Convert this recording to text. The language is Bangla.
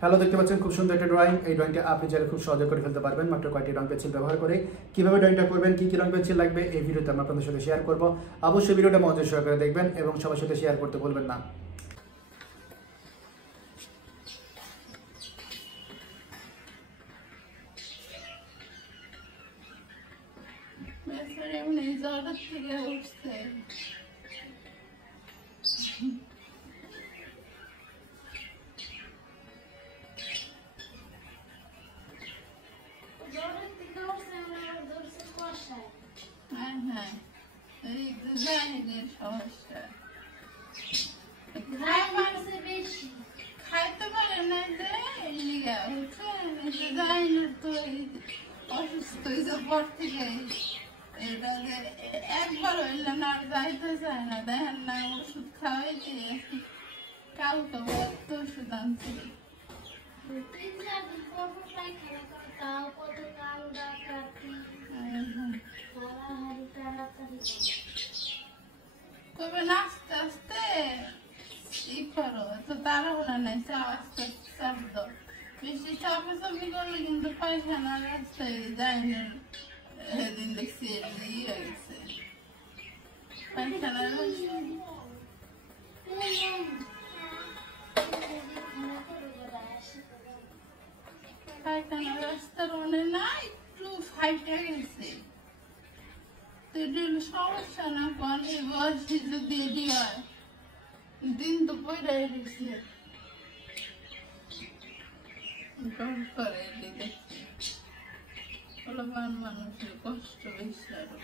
হ্যালো, দেখতে পাচ্ছেন খুব সুন্দর একটা ড্রয়িং। এই ড্রয়িংটা আপনি চাইলে খুব সহজে করে ফেলতে পারবেন মাত্র কয়েকটি রং পেন্সিল ব্যবহার করে। কিভাবে ড্রয়িংটা করবেন, কি কি রং পেন্সিল লাগবে, এই ভিডিওতে আমি আপনাদের সাথে শেয়ার করব। অবশ্যই ভিডিওটা মনোযোগ সহকারে দেখবেন এবং সবার সাথে শেয়ার করতে ভুলবেন না। খাইতে পারে না যে অসুস্থ হয়েছে পর থেকে এটা যে একবার হইলে না আর যাইতে চায় না। দেখেন না ওষুধ খাওয়াই দিয়ে কালকে তো ওষুধ আনছি। তবে আস্তে আস্তে ই করো, তো তাড়াহুড়া নাই, চাও আস্তে আস্তে চাপ দাও। বেশি চাপে চাপি করলে কিন্তু পায়খানার রাস্তায় যায় না। সেদিন দেখছি ইয়ে হয়েছে পায়খানার পায়খানার রাস্তার মনে না একটু ফাইটে গেছে। সমস্যা না, কোন এই বয়সে যদি এটি হয় দিন তো পয়লা গেছে করে দেখছি মানুষের কষ্ট বেশি আরো।